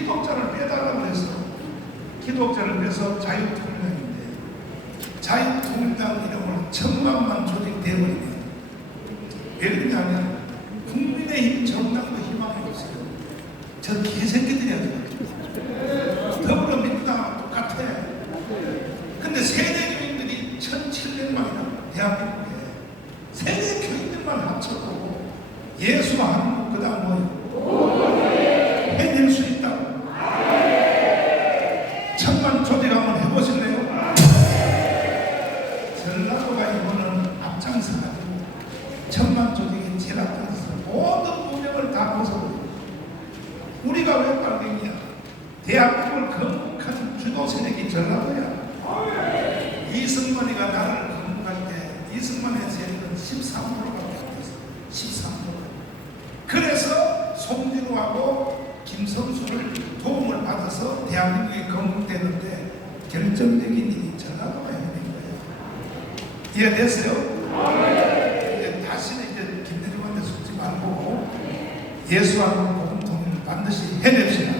기독자를 빼달라고 해서 기독자를 빼서 자유통일당인데 자유통일당 이름으로 1000만만 조직되어버리면 왜 그러냐면 국민의힘 정당도 희망이 없어요. 저 개새끼들이 아주 더불어민주당하고 똑같아. 근데 세대 교인들이 1700만이나 대한민국에 세대 교인들만 합쳐도 예수와 한국 그 다음 뭐예요? 해낼 수 있다고. 1000만 조직 한번 해보실래요? 전라도가 이번은 앞장서가지고 1000만 조직이 제일 앞장서 모든 문명을 다 벗어버리고 우리가 왜 빨갱이야? 대한민국을 건국한 주도 세력이 전라도야. 이승만이가 나라를 건국할 때 이승만의 세력은 13%밖에 안 됐어. 13%. 그래서 송진우하고 김성수를 도움을 받아서 대한민국이 건국되는데 결정적인 일이 전라도가 해낸 거예요. 이해됐어요? 이제 다시는 이제 김대중한테 속지 말고 예수하고 복음 통일을 반드시 해냅시다.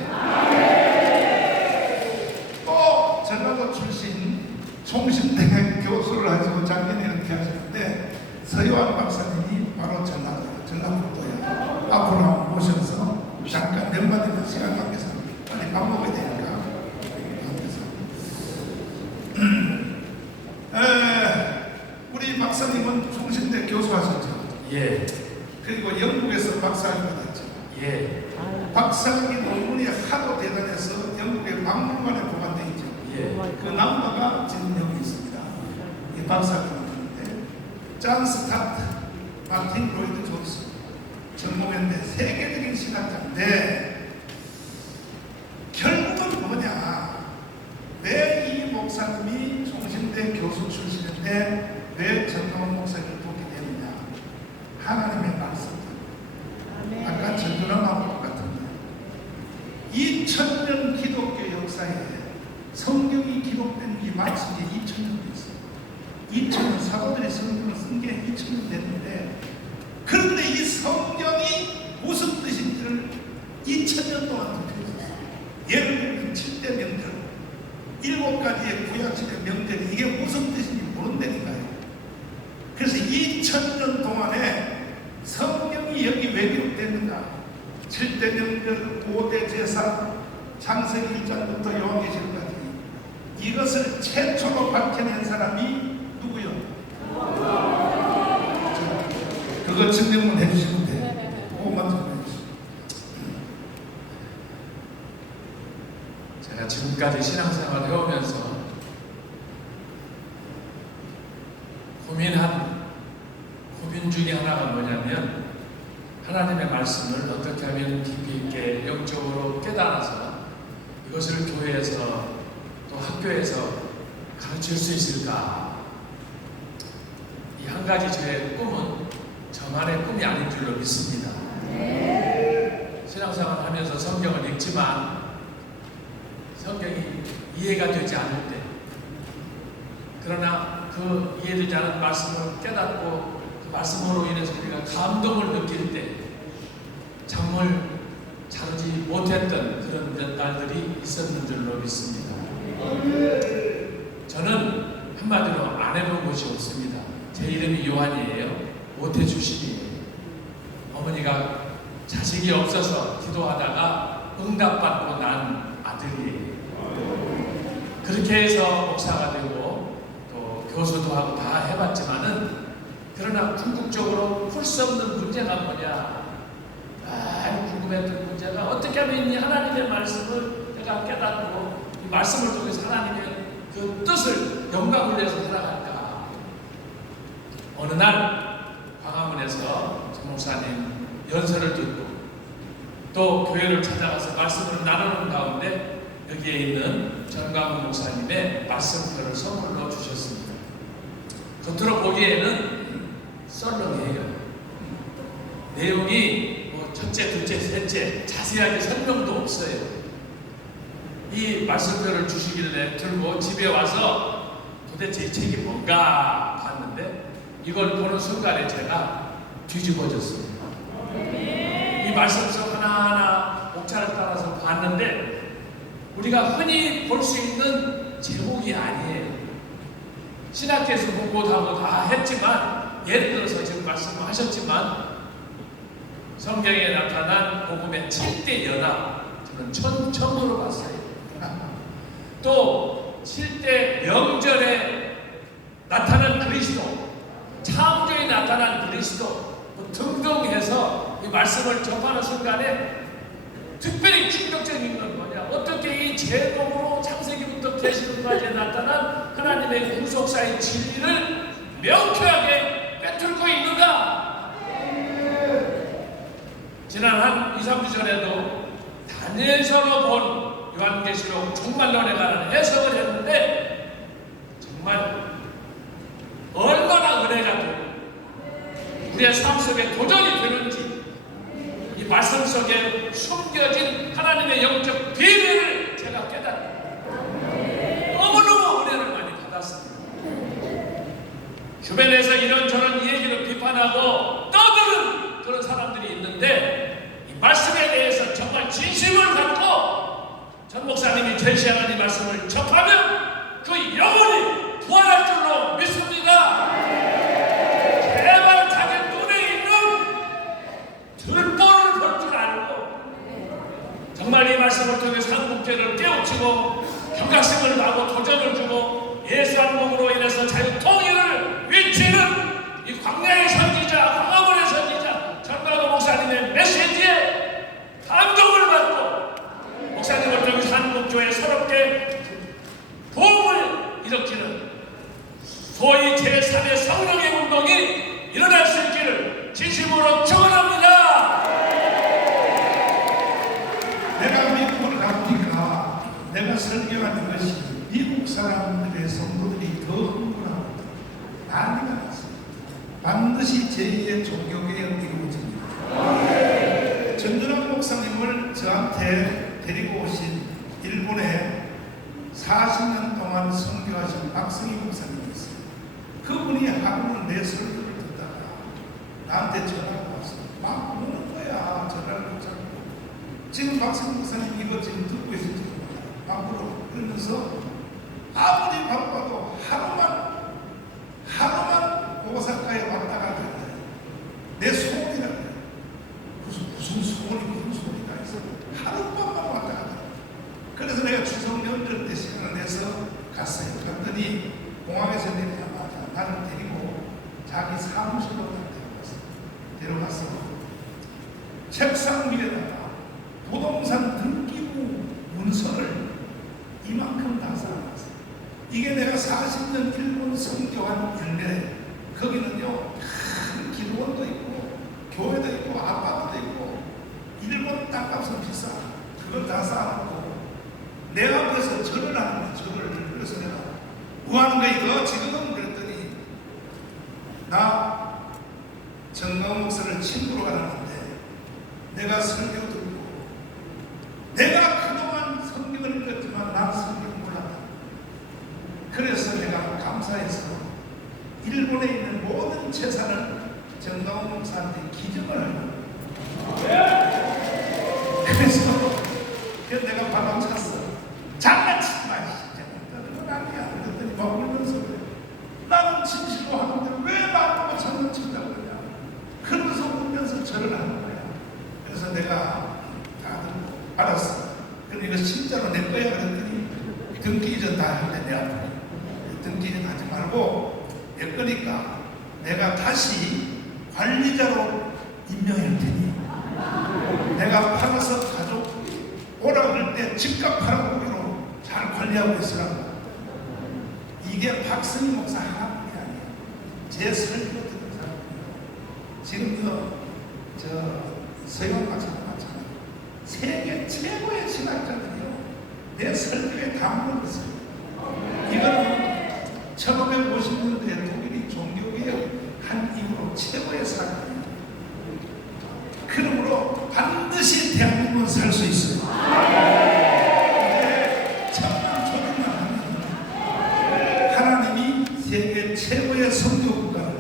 또 전라도 출신 총신대 교수를 하시고 작년에 이렇게 하셨는데 서유한 박사님이 바로 전라북도야. 앞으로 한번 모셔서 잠깐 몇 마디만 시간 관계상 빨리 밥 먹어야 되니까. 우리 박사님은 총신대 교수 하셨죠? 예. 그리고 영국에서 박사학위 받았죠? 예. 박사학위 논문이 하도 대단해서 영국의 박물관에 보관되어 있죠? 예. 그 남바가 지금 여기 있습니다. 이 박사학위 받았는데 존 스타트, 마틴 로이드 존스 전공했는데 세계적인 신학자인데 결국은 뭐냐? 왜 이 목사님이 총신대 교수 출신인데 왜 전광훈 목사님을 돕게 되느냐? 하나님의 말씀. 아까 전두환하고 똑같은 거예요. 2000년 기독교 역사에 성경이 기록된 게 마치 이제 2000년 됐어요. 2000년 사도들이 성경을 쓴 게 2000년 됐는데 그런데 이 성경이 무슨 뜻인지를 2000년 동안 덮여있었어요. 예를 들면 7대 명절, 7가지의 구약시대 명절이 이게 무슨 뜻인지 모른다니까요. 그래서 2000년 동안에 성경이 여기 왜 기록됐는가? 7대 명절, 5대 제사, 창세기 1장부터 요한계시록까지 이것을 최초로 밝혀낸 사람이 누구요? 그거 증명만 해주시면 돼. 그것만 증명해주시면. 제가 지금까지 신앙생활을 해오면서 고민 중에 하나가 뭐냐면 하나님의 말씀을 어떻게 하면 깊이 있게 영적으로 깨달아서 이것을 교회에서 또 학교에서 가르칠 수 있을까? 이 한 가지 저의 꿈은 저만의 꿈이 아닌 줄로 믿습니다. 신앙생활을 하면서 성경을 읽지만 성경이 이해가 되지 않을 때, 그러나 그 이해되지 않은 말씀을 깨닫고 그 말씀으로 인해서 우리가 감동을 느낄 때 잠을 자지 못했던 그런 몇 날들이 있었는 줄로 믿습니다. 저는 한마디로 안 해본 것이 없습니다. 제 이름이 요한이에요. 모태 출신이에요. 어머니가 자식이 없어서 기도하다가 응답받고 난 아들이에요. 그렇게 해서 목사가 되고 또 교수도 하고 다 해봤지만은 그러나 궁극적으로 풀 수 없는 문제가 뭐냐? 궁금했던 문제가 어떻게 하면 이 하나님의 말씀을 내가 깨닫고 이 말씀을 통해서 하나님의 그 뜻을 영광을 내서 살아갈까? 어느 날 광화문에서 정 목사님 연설을 듣고 또 교회를 찾아가서 말씀을 나누는 가운데 여기에 있는 정광훈 목사님의 말씀표를 선물로 주셨습니다. 겉으로 보기에는 썰렁해요. 내용이 뭐 첫째, 둘째, 셋째 자세하게 설명도 없어요. 이 말씀표를 주시길래 들고 집에 와서 도대체 이 책이 뭔가 봤는데 이걸 보는 순간에 제가 뒤집어졌습니다. 이 말씀서 하나하나 목차를 따라서 봤는데 우리가 흔히 볼 수 있는 제목이 아니에요. 신학교에서 공부하고 다 했지만, 예를 들어서 지금 말씀하셨지만 성경에 나타난 복음의 7대 연합, 저는 처음으로 봤어요. 또 7대 명절에 나타난 그리스도, 창조에 나타난 그리스도 등등 해서 이 말씀을 접하는 순간에 특별히 충격적인 건 뭐냐? 어떻게 이 제목으로 창세기부터 계시록까지 나타난 하나님의 구속사의 진리를 명쾌하게 빼뚫고 있는가? 지난 한 2, 3주 전에도 다니엘서로 본 요한계시록 종말론에 관한 해석을 했는데 정말 얼마나 은혜가 되고 우리의 삶 속에 도전이 되는지, 이 말씀 속에 숨겨진 하나님의 영적 비밀을 제가 깨달았습니다. 너무너무 은혜를 많이 받았습니다. 주변에서 이런저런 얘기를 비판하고 떠드는 그런 사람들이 있는데, 이 말씀에 대해서 정말 진심을 갖고 전 목사님이 제시하는 이 말씀을 접하면 그 영혼이 부활할 줄로 믿습니다. 제발 자기 눈에 있는 들보를 볼 줄 알고 정말 이 말씀을 통해서 한국죄를 깨우치고 경각심을 하고 도전을 주고 예수 한 몸으로 인해서 자유 통일을 외치는 이 광야의 선지자, 광화문의 선지자 전광호 목사님의 메시지에 감동을 받고 목사님을 통해서 한국교회 새롭게 부흥을 일으키는 소위 제3의 성령의 운동이 일어날 수 있기를 진심으로 축원합니다. 내가 미국을 가보니까 내가 설교하는 것이 미국 사람들의 성도들이 더 흥분하고 난리가 났습니다. 반드시 제2의 종교개혁이 이루어집니다. 전준환 목사님을 저한테 데리고 오신 일본에 40년 동안 선교하신 박성희 목사님이 있어요. 그분이 하루는 내 설교를 듣다가 나한테 전화가 왔어. 막 우는 거야. 전화를 못 잡고. 지금 박성희 목사님 이거 지금 듣고 있을지 몰라요. 막 울어. 그러면서 아무리 바빠도 하루만 오사카에 왔다가 내 소원이라 그래. 무슨 소원이가 있어. 하룻밤만 왔다 갔다. 그래서 내가 추석 명절 때 시간을 내서 갔어요. 갔더니 공항에서 내리자마자 나를 데리고 자기 사무실로 데려갔어. 책상 위에다가 부동산 등기부 문서를 이만큼 다 쌓아놨어요. 이게 내가 40년 일본 선교한 일례. 거기는요 큰 기도원도 있고 교회도 있고 아파트도 있고 일본 땅값은 비싸. 그걸 다 쌓아놓고 내 앞에서 절을 하는 거야. 절을. 그래서 내가 뭐 하는 거야 이거 지금은? 그랬더니 나 정강 목사를 친구로 가라는데 내가 설교 듣고 내가 그동안 성경을 읽었지만 난 성경 몰랐다. 그래서 내가 감사해서 일본에 있는 모든 재산을 정강 목사한테 기증을 하는 거야. 그래서 내가 바람 찼어. 장난치지 마. 그건 아니야. 그랬더니 막 울면서 그래. 나는 진실로 하는데 왜 나보고 장난친다고 그러냐. 그러면서 울면서 절을 하는 거야. 그래서 내가 다 듣고 알았어. 그럼 이거 진짜로 내 거야. 그랬더니 등기 이전 다 했는데 내 앞에 등기 이전 하지 말고 내 거니까 내가 다시 관리자로 임명할 테니 내가 팔아서 가족 오라 그럴 때 집값 팔아보기로 잘 관리하고 있으라고. 이게 박성희 목사 하나뿐이 아니에요. 제 설교 듣는 사람. 지금 서영 박사도 마찬가지예요. 세계 최고의 신학자들이요 내 설교에 담는 거예요. 이거는 1550년대에 독일이 종교개혁한 이후로 최고의 사람이에요. 그러므로 반드시 대한민국은 살 수 있어요. 천만 조금만 하면 하나님이 세계 최고의 선교 국가를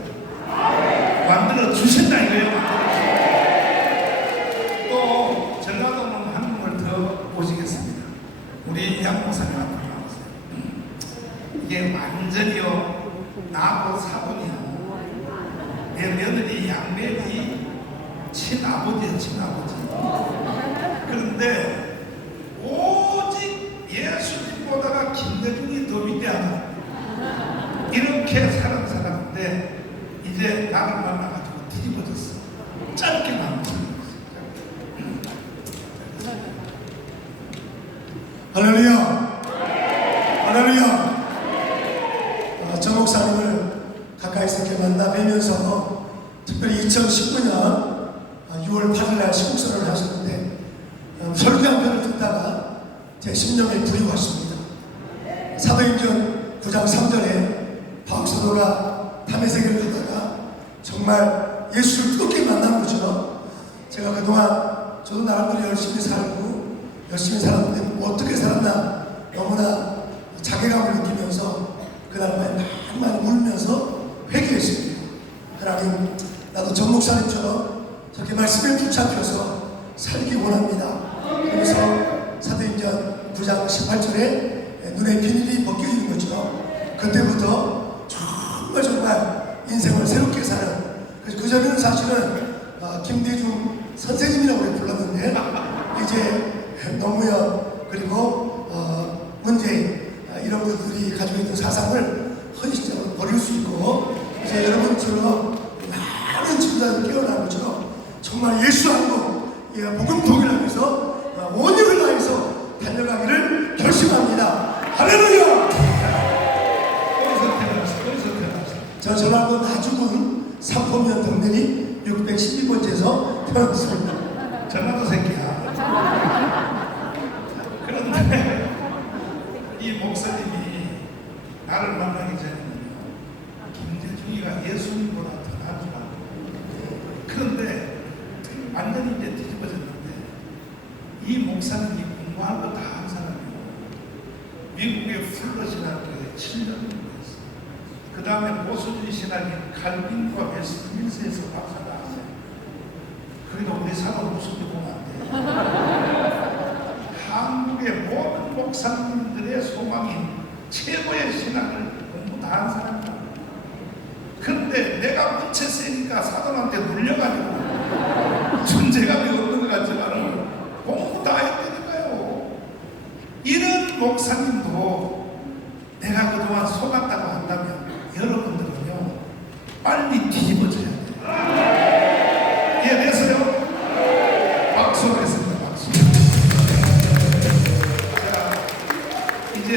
만들어 주신다 이거예요. 또 전라도는 한 분을 더 모시겠습니다. 우리 양 목사님한테 나왔어요. 이게 완전히요 나하고 사돈이야. 내 며느리 양배이 친아버지야, 친아버지. 그런데 오직 예수님보다가 김대중이 더 위대하다 이렇게 사는 사람인데 이제 나를 만나가지고 뒤집어졌어. 짧게 만났어요. 할렐루야! 할렐루야! 저 목사님을 가까이서 이렇게 만나 뵈면서 특별히 2019년 6월 8일날 시국선언을 하셨는데 설교 한 편을 듣다가 제 심령에 불이 왔습니다. 사도행전 9장 3절에 바울사도가 담의 세계를 가다가 정말 예수를 뜨겁게 만난 거죠. 제가 그동안 저도 나름대로 열심히 살고 열심히 살았는데 어떻게 살았나 너무나 자괴감을 느끼면서 그날 밤에 많이 울면서 회개했습니다. 하나님, 나도 전 목사님처럼 저렇게 말씀에 붙잡혀서 살기 원합니다. 그래서 사도행전 9장 18절에 눈에 비닐이 벗겨지는 거죠. 그때부터 정말 인생을 새롭게 사는, 그 전에는 사실은 김대중 선생님이라고 불렀는데 이제 노무현 그리고 문재인 이런 분들이 가지고 있는 사상을 헌신적으로 버릴 수 있고 이제 여러분처럼 많은 지도자들 깨어난 것처럼 정말 예수 안고 복음 통일하기 위해서 온 힘을 다해서 달려가기를 결심합니다. 할렐루야! 저 전라도 나주군 삼포면 동네리 612번지에서 태어났습니다. 전라도 새끼야. 그런데 이 목사님이 나를 만나기 전에는요 김대중이가 예수님보다 더 나은 줄 알고, 그런데 완전히 이제 뒤집어졌는데 이 목사님이 공부한 거 다 한 사람이고 미국의 풀러 신학교에 7년 공부했어요. 그 다음에 보수주의 신학인 칼빈과 웨스트민스에서 박사 나왔어요. 그래도 우리 사도 무슨도 보면 안 돼. 한국의 모든 목사님들의 소망인 최고의 신학을 공부 다 한 사람이다. 근데 내가 문체 세니까 사돈한테 눌려가지고 존재감이 없는 것 같지만 공부 다 했다니까요. 이런 목사님도 내가 그동안 속았다고 한다면 여러분들은요 빨리 뒤집어져야 돼요. 이해됐어요? 박수로 했습니다. 박수. 자, 이제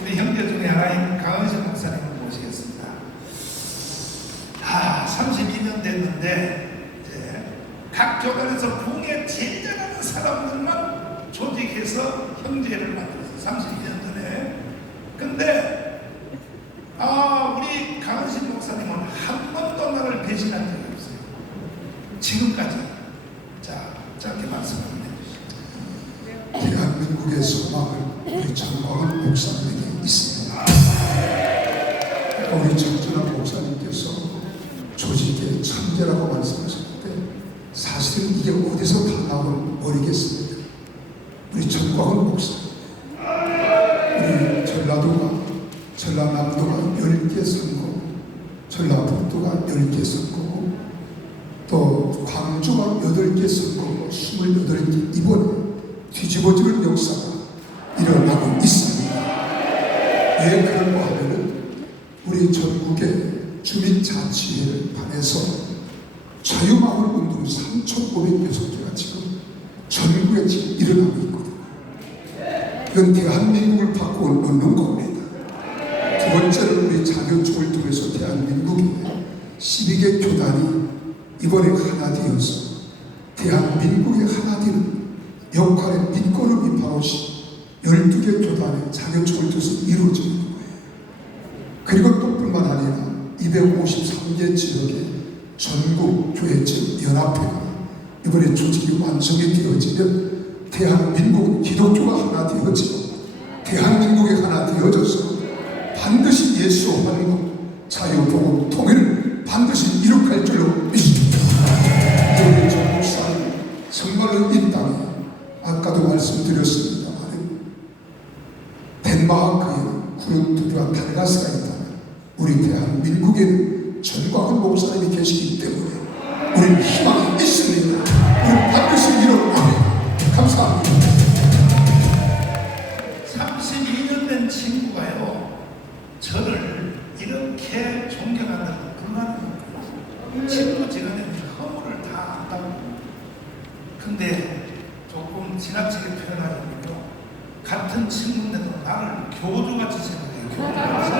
우리 형제 중에 하나인 강은식 목사님을 모시겠습니다. 32년 됐는데 이제 각 교단에서 부흥에 제일 잘하는 사람들만 조직해서 형제를 만들었어요. 32년 전에. 근데 우리 강은식 목사님은 한 번도 나를 배신한 적이 없어요. 지금까지. 자, 짧게 말씀 한번 해주시죠. 대한민국의 소망을 우리 장광훈 목사님에게 있습니다. 우리 정준환 목사님께서 조직의 천재라고 말씀하셨는데 사실은 이게 어디서 다 나온 모르겠습니다. 우리 정광훈 목사님, 우리 전라남도가 10개 선거, 전라북도가 10개 선거고 또 광주가 8개 선거고 28개 이번에 뒤집어지는 역사가 일어나고 있습니다. 왜 그런가 하면은 우리 전국의 주민자치회를 반해서 자유마을 운동 3,506개가 지금 전국에 지금 일어나고 있거든요. 이건 대한민국을 바꾸는 얻는 겁니다. 두 번째는 우리 자격증을 통해서 대한민국의 12개 교단이 이번에 하나 되어서 대한민국의 하나 되는 역할의 민권을 위반하시 12개 교단의 자격증을 통해서 이루어지는 거예요. 그리고 또 뿐만 아니라 253개 지역의 전국 교회적 연합회가 이번에 조직이 완성이 되어지면 대한민국은 기독교가 하나 되어지고 대한민국이 하나 되어져서 반드시 예수 환국 자유복음 통일을 반드시 이룩할 줄로 믿습니다. 우리 전 목사님 정말로 이 땅에 아까도 말씀드렸습니다만 덴마크에 쿠르트와 다르가스가 있다면 우리 대한민국에는 전광훈 목사님이 계시기 때문에 우리는 희망이 있습니다. 우리는 반드시 이뤄나갑니다. 감사합니다. 32년 된 친구가요, 저를 이렇게 존경한다고 불만합니다. 친구 지간에 허물을 다 안다고. 근데 조금 지나치게 표현하자면요, 같은 친구인데도 나를 교주같이 생각해요. 교주같이.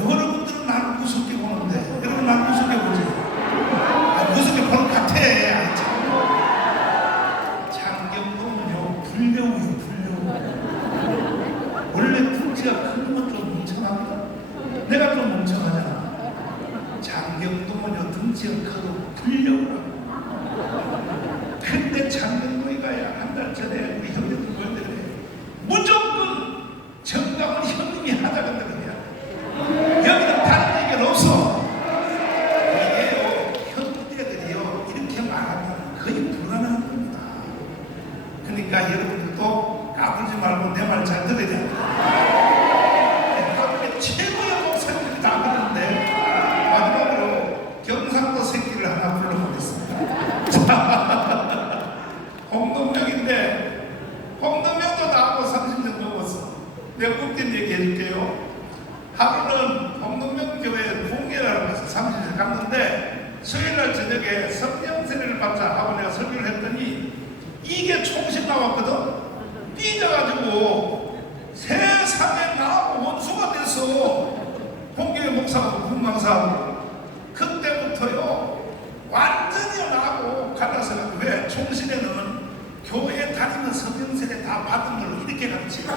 여러분들은 나를 무섭게 보는데 여러분 나를 무섭게 보지? 무섭게 보는 것 같아. 알죠? 장경동은요, 불려우요, 불려우. 원래 등치가 큰 건 좀 멍청합니다. 내가 좀 멍청하잖아. 장경동은요, 등치가 커도 불려우라고. 근데 장경동이가야 한 달 전에 우리 형제들 보는데 그래. 무조건 정당은 형님이 하자 근데 그냥. 여기는 다른 얘기는 없어. 이게요, 형제들이요, 이렇게 말하면 거의 불가능한 겁니다. 그러니까 여러분들도 까불지 말고 내 말 잘 들어야 돼. 최고의 목사님들이 다 그러는데 마지막으로 경상도 새끼를 하나 불러보겠습니다. 자, 홍동명인데 홍동명도 나하고 30년 넘었어. 내가 웃긴 얘기 해줄게요. 하루는 홍동명 교회 봉예라고 해서 30년 갔는데 수요일날 저녁에 성령 세례를 받자 하고 내가 설교를 했더니 이게 총신 나왔거든. 삐져가지고 세상에 나하고 원수가 됐어. 홍교회 목사하고 분강사하고. 그때부터요 완전히 나하고 갈라서. 왜? 총신에는 교회 다니면 성령 세례 다 받은 걸로 이렇게 가르치고,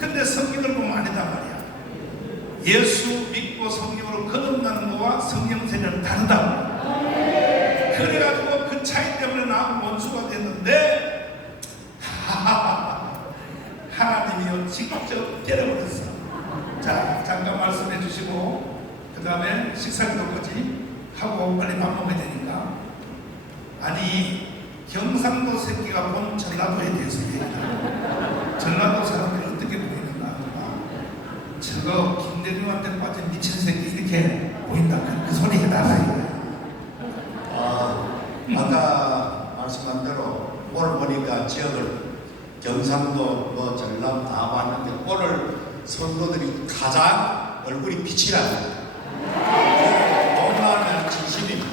근데 성경을 보면 아니다 말이야. 예수 믿고 성령으로 거듭나는 거와 성령 세례는 다르다. 그래가지고 그 차이 때문에 나하고 원수가 됐는데 하나님이요 직접 때려버렸어. 자, 잠깐 말씀해 주시고 그 다음에 식사기도까지 하고 빨리 밥 먹어야 되니까. 아니, 경상도 새끼가 본 전라도에 대해서 얘기해요. 전라도 사람들이 어떻게 보이는가. 저거 김대중한테 빠진 미친 새끼 이렇게 보인다. 그 소리 해달라 이거야. 아까 말씀한 대로 오늘 보니까 지역을 경상도 뭐 전남 다 왔는데 오늘 성도들이 가장 얼굴이 빛이 나요. 너무나 진심입니다.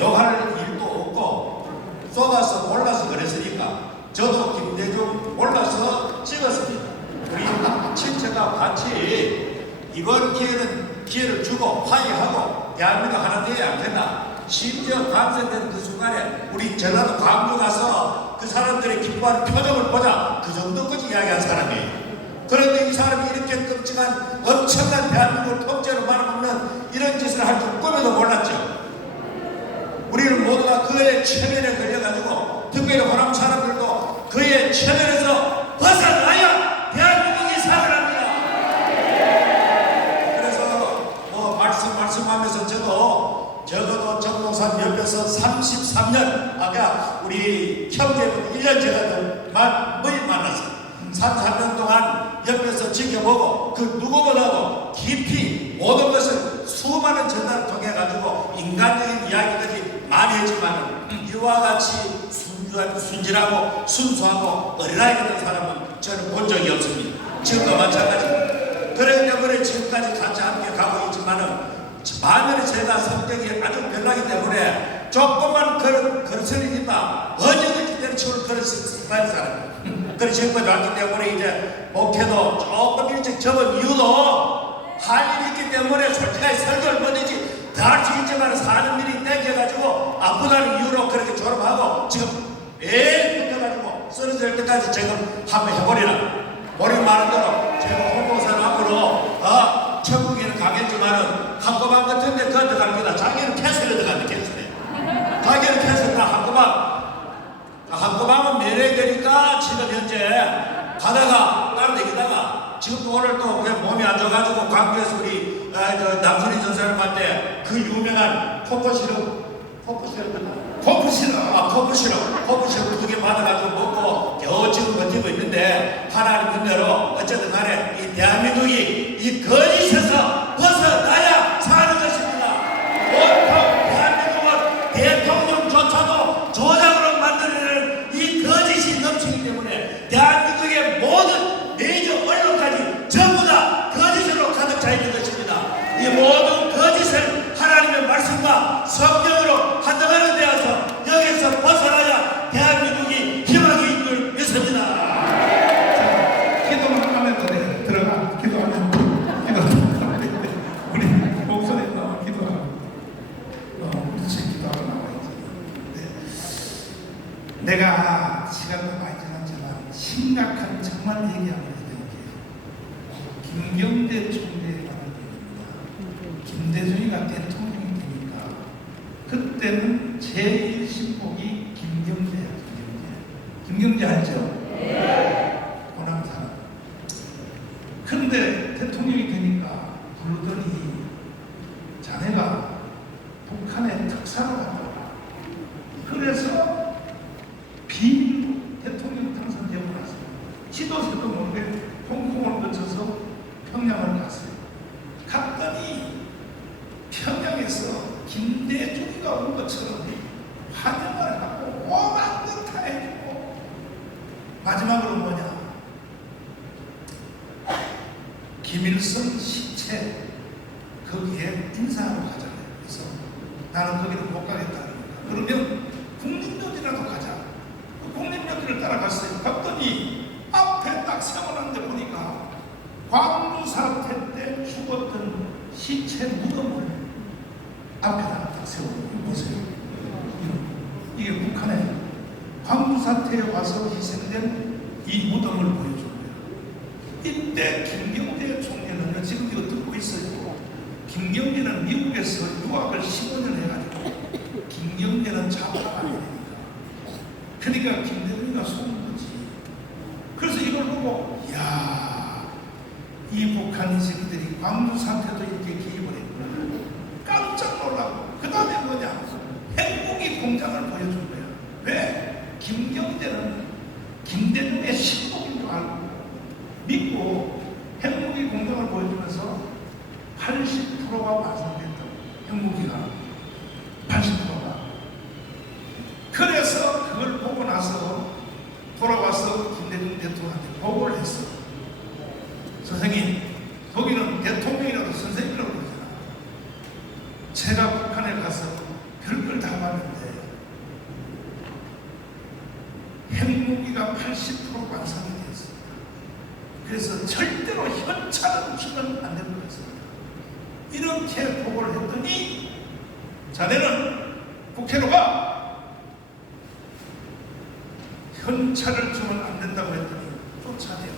욕할 일도 없고 쏟아서 몰라서 그랬으니까 저도 김대중 몰라서 찍었습니다. 우리 친척과 같이 이번 기회는 기회를 주고 화해하고 대한민국 하나 되어야 않겠나. 심지어 감사되는 그 순간에 우리 전라도 광주 가서 그 사람들의 기뻐하는 표정을 보자, 그 정도까지 이야기한 사람이에요. 그런데 이 사람이 이렇게 끔찍한 엄청난 대한민국을 통째로 말아먹는 이런 짓을 할 줄 꿈에도 몰랐죠. 우리는 모두가 그의 체면에 걸려가지고, 특별히 호남 사람들도 그의 체면에서 벗어나야 대한민국이 살아납니다. 그래서 뭐 말씀하면서 저도 적어도 정동산 옆에서 33년, 아까 우리 형제분 1년 제가 거의 만났어요. 33년 동안 옆에서 지켜보고 그 누구보다도 깊이 모든 것을 수많은 전달을 통해 가지고 인간적인 이야기까지 많이 했지만 이와 같이 순진하고 순수하고 어린아이 같은 사람은 저는 본 적이 없습니다. 지금과 마찬가지입니다. 그렇기 때문에 지금까지 같이 함께 가고 있지만은 반면에 제가 성격이 아주 별나기 때문에 조금만 거슬리니까 언제든지 때려치울 그런 스타일 사람. 그래서 지금까지 왔기 때문에 이제 목회도 조금 일찍 접은 이유도 할 일이 있기 때문에 솔직하게 설교를 뭐든지 다 할 수 있지만 사는 일이 땡겨가지고 아프다는 이유로 그렇게 졸업하고 지금 매일 붙어가지고 쓰러질 때까지 지금 한번 해버리라. 머리 마른 대로 제가 홍보사는 앞으로 천국에는 가겠지만은 한꺼방 같은데 그 들어갑니다. 자기는 캐슬에 들어간다. 캐슬에 자기는 캐슬이나 한꺼방은 면회해야 되니까 지금 현재 가다가 다른 데 기다가 지금 오늘 또 몸이 안 좋아가지고 광주에서 우리 남순희 전사님한테 그 유명한 코코시럽 코프시럽 2개 받아가지고 먹고 겨우 지금 버티고 있는데 하나 내가 시간도 많이 지났지만 심각한 정말 얘기하면 해드릴게요. 김경재 총재에 관한 얘기입니다. 김대중이가 대통령이 되니까 그때는 제1신복이 김경재야. 김경재 알죠? 호남 사람. 그런데 대통령이 되니까 부르더니 자네가 북한에 특사로 갔다 와. 그래서 비밀로 대통령 당선되고 나서 지도서도 모르게 홍콩을 거쳐서 평양을 갔어요. 갔더니 평양에서 김대중이가 온 것처럼 환영을 하고 오만 것 다 해주고 마지막으로 뭐냐, 김일성 시체 거기에 인사하러 가잖아요. 그래서 나는 거기를 못 가겠다 그러니까 그러면 국립묘지라도 가자. 그 국립묘지를 따라갔어요. 갔더니 앞에 딱 세워놨는데 보니까 광주 사태 때 죽었던 시체 무덤을 앞에다 딱 세워놓고 보세요. 이게 북한에 광주 사태에 와서 희생된 이 무덤을 보여준 거예요. 이때 김경재 총리는요, 지금 이거 듣고 있어요. 김경재는 미국에서 유학을 15년 해가지고 김경재는 자파가 아니니까. 그러니까 김대중이가 속은 거지. 그래서 이걸 보고 이야, 이 북한 인식들이 광주 사태도 이렇게 기입을 했구나. 깜짝 놀라고. 그 다음에 뭐냐, 핵무기 공장을 보여준 거야. 왜? 김경재는 김대중의 신복인 줄 알고 믿고 핵무기 공장을 보여주면서 80%가 완성됐다고. 핵무기가 80%가. 그래서 그걸 보고 나서 돌아와서 김대중 대통령한테 보고를 했어. 선생님, 거기는 대통령이라도 선생님이라고 그러잖아. 제가 북한에 가서 별걸 다 봤는데 핵무기가 80% 완성이 되었습니다. 그래서 절대로 현찰은 주면 안 되는 거였습니다. 이렇게 보고를 했더니 자네는 국회로 가! 현찰을 주면 안 된다고 했더니 쫓아내요.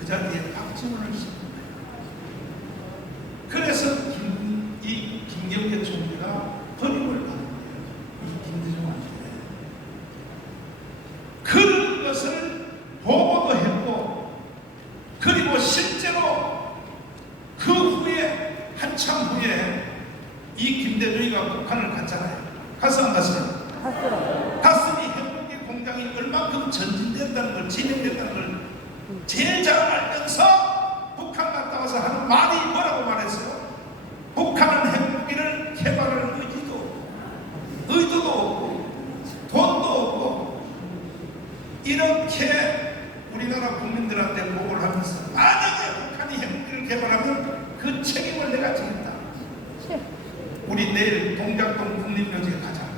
그 자리에 박지원을 씌운 거예요. 그래서 이 김경재 총리가 버림을 받은 거예요. 이 김대중한테. 그런 것을 보고도 했고, 그리고 실제로 그 후에 한참 후에 이 김대중이가 북한을 갔잖아요. 갔어 안 갔어요? 갔어요. 갔으니 핵무기 공장이 얼마큼 전진된다는 걸, 진행된다는 걸 제일 잘 알면서 북한 갔다 와서 하는 말이 뭐라고 말했어요? 북한은 핵무기를 개발할 의도도 없고 돈도 없고, 이렇게 우리나라 국민들한테 보고를 하면서 만약에 북한이 핵무기를 개발하면 그 책임을 내가 지겠다. 우리 내일 동작동 국립묘지에 가자.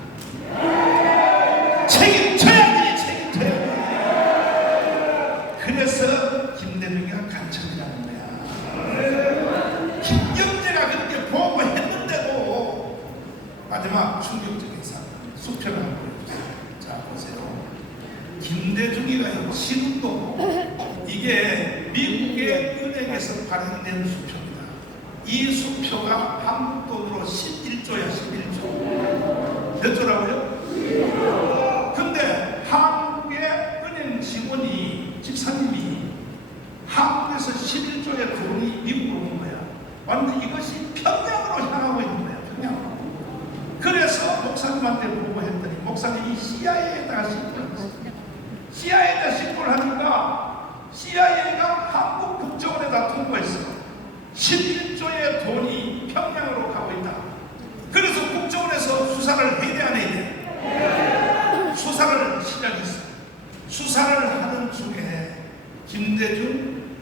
책임져야지, 책임져야지. 그래서 김대중이가 간첩이라는 거야. 김경재가 그렇게 보고했는데도 마지막 충격적인 사건, 수표를 한번 보여주세요. 자, 보세요. 김대중이가 지금도 이게 미국의 은행에서 발행된 수표입니다. 이 수표가 한국 돈으로 11조야, 11조. 몇 조라고요? 근데 한국의 은행 직원이, 집사님이 한국에서 11조의 돈이 미국으로 온 거야. 완전 이것이 평양으로 향하고 있는 거야, 평양으로. 그래서 목사님한테 보고했더니 목사님이 CIA에다가 신고를 했어요. CIA에다 신고를 하니까 CIA가 한국 국정원에다 통보했어. 11조의 돈이 평양으로 가고 있다. 그래서 국정원에서 수사를 해야 돼, 안 해야 돼? 수사를 시작했어. 수사를 하는 중에 김대중,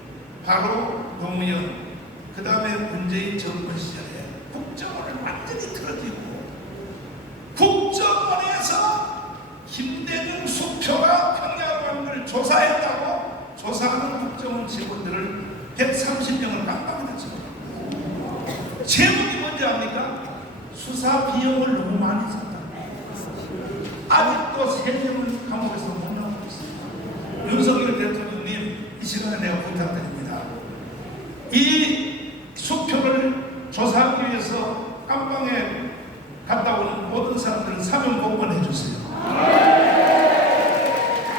바로 노무현, 그 다음에 문재인 정권 시절에 국정원을 완전히 틀어지고, 국정원에서 김대중 수표가 평양으로 간 걸 조사했다고 조사하는 국정원 직원들을 130명을 깜깜이다 집어넣고, 제목이 뭔지 압니까? 수사 비용을 너무 많이 썼다. 아직도 세금은 감옥 이 수표를 조사하기 위해서 안방에 갔다 온 모든 사람들은 사면 복원해 주세요.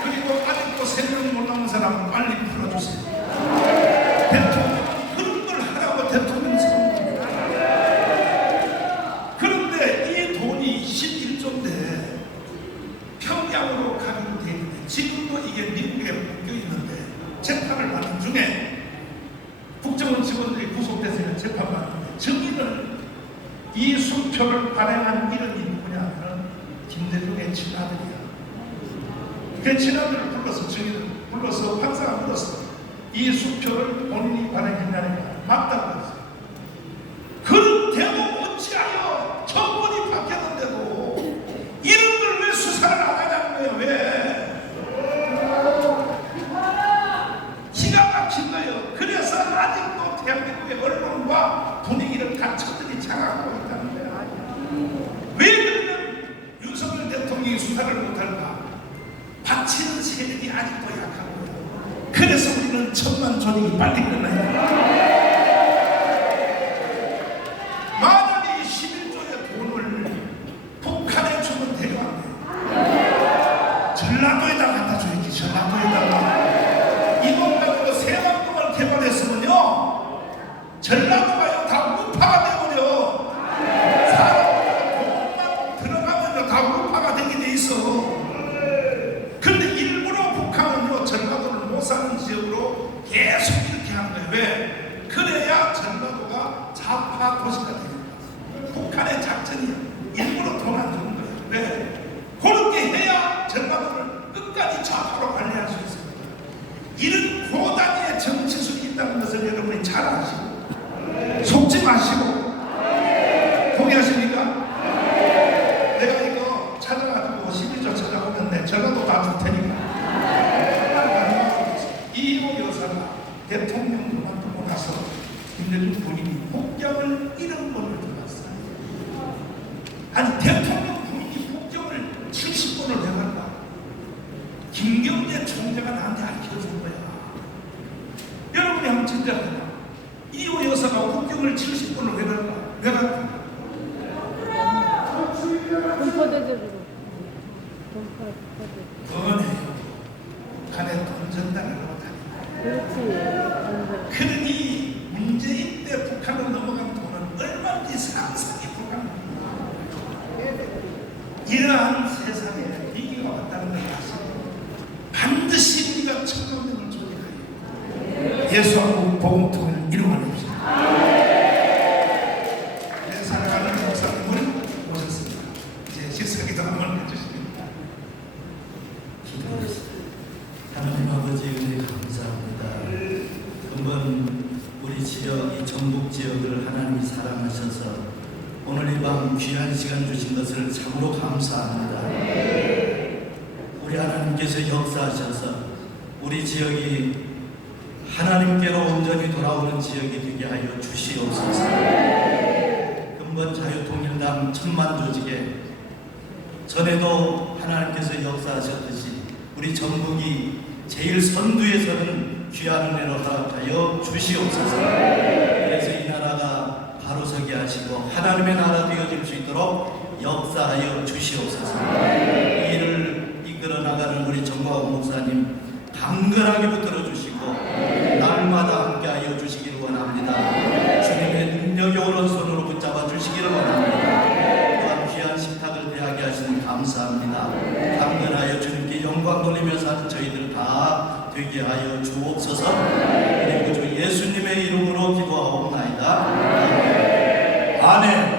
그리고 아직도 3명 못 남은 사람은 빨리 풀어주세요. 대통령은 그런 걸 하라고 대통령 선거입니다. 그런데 이 돈이 11조인데 평양으로 가기로 되어 있는데 지금도 이게 미국에 묶여 있는데 재판을 받는 중에 국정원 직원들이 구속돼서 재판받는데 증인을 이 수표를 발행한 이름이 누구냐면 김대중의 친아들이야. 그 친아들을 불러서 증인을 불러서 판사가 물었어. 이 수표를 본인이 발행했냐니까 맞다고 했어요. 그런데도 어찌하여 정권이 바뀌었는데도 이런 걸 왜 수사를 안 하냐는 거예요. 왜? 기가 막힌 거예요. 그래서 아직도 대한민국의 언론과 분위기를 가축들이 장악하고 있다는 거예요. 왜 그러면 윤석열 대통령이 수사를 못할까? 바치는 세력이 아직도 약하고요. 그래서 우리는 천만 조직이 빨리 끝나야 돼요. 만약에 이 11조의 돈을 북한에 주면 되가 안 돼요. 전라도에다 갖다 줘야지. 전라도에다가 이 돈 가지고 새만금을 개발했으면요 전라도가 다 우파가 돼버려. 사람들이 돈만 들어가면 다 우파가 되게 돼 있어. 근데 일부러 북한은요 전라도를 못 사는 지역으로 계속 이렇게 하는 거예요. 왜? 그래야 전라도가 좌파 도시가 됩니다. 북한의 작전이에요. 일부러 돈 안 주는 거예요. 왜? 그렇게 해야 전라도를 끝까지 좌파로 관리할 수 있습니다. 이런 고단위의 정치술이 있다는 것을 여러분이 잘 아시고 속지 마시고 동의하십니까? 내가 이거 찾아가지고 12조 찾아오면 내 전화도 다 줄 테니까. 이호 여사가 대통령 그만두고 나서 김대중 본인이 복경을 1억번을 들어갔어요. 아니 대통령 본인이 복경을 70번을 왜 갈까? 김경재 총재가 나한테 알려준 거야. 여러분이 한번 생각해봐. 이호 여사가 복경을 70번을 왜 갈까? 왜 갈까? 은혜요. 간에 돈 전달하려고 다니고. 그러니 문재인 때 북한으로 넘어간 돈은 얼마인지 상상이 불가능합니다. 이러한 세상에 위기가 왔다는 걸 아시고 반드시 우리가 천만명을 조직하여 예수하고 복음통을 이루어냅시다. 내 사랑하는 목사님을 모셨습니다. 이제 식사기도 한번 해주십니다. 기도하겠습니다. 하나님 아버지 은혜 감사합니다. 한번 우리 지역 이 전북 지역을 하나님이 사랑하셔서 오늘 이 밤 귀한 시간 주신 것을 참으로 감사합니다. 우리 하나님께서 역사하셔서 우리 지역이 하나님께로 온전히 돌아오는 지역이 되게 하여 주시옵소서. 근본 자유통일당 천만조직에 전에도 하나님께서 역사하셨듯이 우리 전북이 제일 선두에 서는 귀한 은혜로 허락하여 주시옵소서. 그래서 이 나라가 바로 서게 하시고 하나님의 나라 되어질 수 있도록 역사하여 주시옵소서. 이 일을 이끌어 나가는 우리 정광훈 목사님 강건하게 붙들어 주시고 날마다 함께하여 주시기를 원합니다. 주님의 능력의 오른손으로 붙잡아 주시기를 원합니다. 또한 귀한 식탁을 대하게 하시는 감사합니다. 강건하여 주님께 영광 돌리며 사는 저희들 다 되게 하여 주옵소서. 그리고 주 예수님의 이름으로 기도하옵나이다. 아멘.